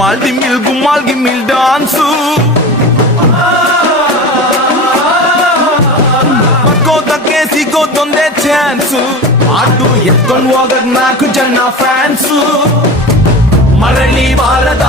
ಡಮಾಲ್ ಡಿಮಿಲ್ ಗುಮ್ಮಾಲ್ ಗಿಮ್ಮಿಲ್ dance ಮಕ್ಕೋದಕ್ಕೆ ಸಿಗೋದೊಂದೇ chance ಆಟು ಎತ್ಕೊಂಡು ಹೋಗಕ್ 4 ಜನ ಫ್ಯಾನ್ಸು ಮರಳಿ ಬಾರದ